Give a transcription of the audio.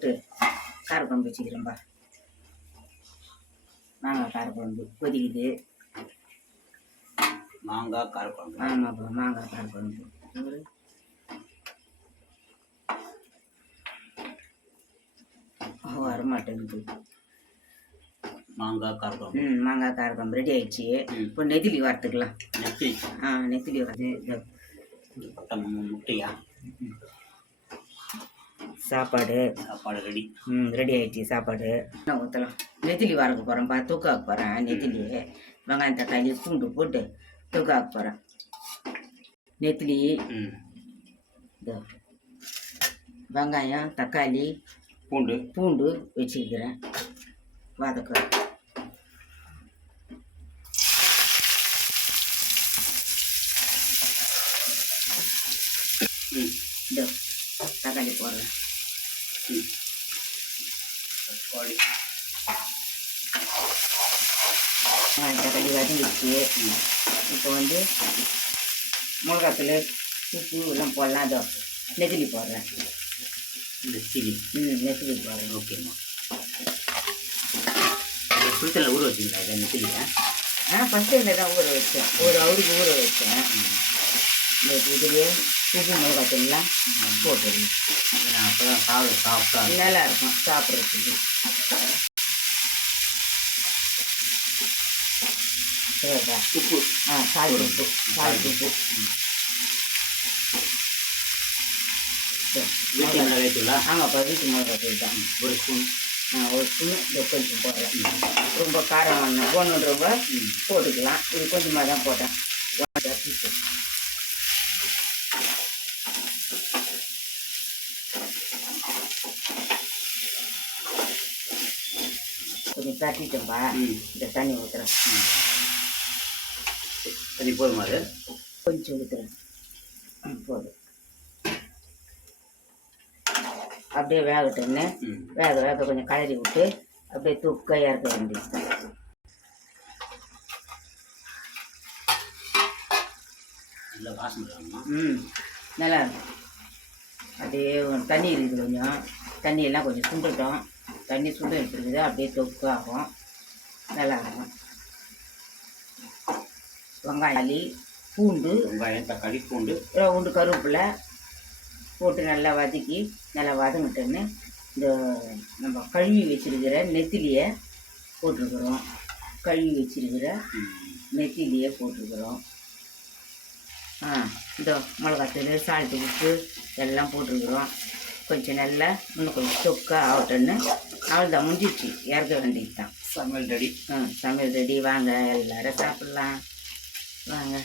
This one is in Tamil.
போட்டு காரக்குழம்பு வச்சுக்கிறேன்பா மாங்காய் காரக்குழம்பு கொதிக்குது. மாங்காய் காரக்குழம்பு ஆமாப்பா மாங்காய் காரக்குழம்பு ஒரு வரமாட்டேங்குது. மாங்காய் காரக்குழம்பு ம் மாங்காய் காரக்குழம்பு ரெடி ஆயிடுச்சு. இப்போ நெத்திலி வறுத்துக்கலாம். நெத்தி ஆ நெத்திலி வருது முட்டையா? சாப்பாடு. சாப்பாடு ரெடி. ம் ரெடி ஆயிடுச்சு சாப்பாடு. நான் ஊற்றலாம் நெத்திலி வறக்க போகிறேன்ப்பா தூக்காக்க போகிறேன் நெத்திலி. வெங்காயம் தக்காளி பூண்டு போட்டு தூக்காக்க போகிறேன் நெத்திலி ம். இதோ வெங்காயம் தக்காளி பூண்டு. பூண்டு வச்சுக்கிறேன் வதக்க ம் இதோ தக்காளி போடுறேன் ம் தக்காளி தக்காளி வதங்கிடுச்சு இப்போ வந்து மிளகாத்தூள் உப்பு எல்லாம் போடலாம் அதோ நெத்திலி. போடுறேன் நெத்திலி ம் நெத்திலி போடுறேன். ஓகேம்மா சுடுத்தல ஊற வச்சுங்களா இதை நெத்திலியா? ஆ ஃபஸ்ட்டு இதில் தான் ஊற வச்சேன். ஒரு அவருக்கு ஊற வச்சேன். இந்த இதுலேயே உப்பு மிளகாத்தூள்லாம் போட்டுருங்க. அப்போ தான் சாப்பிட சாப்பிட்டா நல்லா இருக்கும் சாப்பிட்றதுக்கு. உப்பு. ஆ சால்ட் உப்பு. சால்ட் உப்பு. வீட்டு மிளகாய் தூளா ஆமாப்பா வீட்டு மிளகாத்தூள் தான் ஒரு ஸ்பூன். ஒரு ஸ்பூனு கொஞ்சம் போடுறேன். ரொம்ப காரம் போட்டுக்கலாம். இது கொஞ்சமாக தான் போட்டேன். ம். இந்த தண்ணி ஊற்றுறேன் தண்ணி போதுமா அது? கொஞ்சம் ஊற்றுறேன் போதும். அப்படியே வேகட்டுன்னு ம். வேக வேக கொஞ்சம் கலரி விட்டு அப்படியே தூக்க இறக்க வேண்டியது நல்லா ம் இருக்கும் அப்படியே தண்ணி இருக்குது கொஞ்சம். தண்ணி எல்லாம் கொஞ்சம் சுண்டட்டும். தண்ணி சுண்ட எடுத்துருக்குது. அப்படியே தொக்கு ஆகும். நல்லா இருக்கும் வெங்காயி பூண்டு. வெங்காயம் தக்காளி பூண்டு. ரவுண்டு கருவேப்பிலை போட்டு நல்லா வதக்கி நல்லா வதங்கிட்டோன்னு இந்த நம்ம கழுவி வச்சிருக்கிற நெத்திலியை போட்டிருக்கிறோம். கழுவி வச்சிருக்கிற நெத்திலியை போட்டிருக்கிறோம். ஆ இந்த மிளகாத்தூள் சால்ட்டு உப்பு எல்லாம் போட்டிருக்கிறோம். கொஞ்சம் நல்லா இன்னும் கொஞ்சம் தொக்கா ஆகட்டும்னு அவள் தான் முடிஞ்சிச்சு இறக்க வேண்டியது தான் சமையல் ரெடி. ம் சமையல் ரெடி. வாங்க எல்லாரும் சாப்பிட்லாம். வாங்க.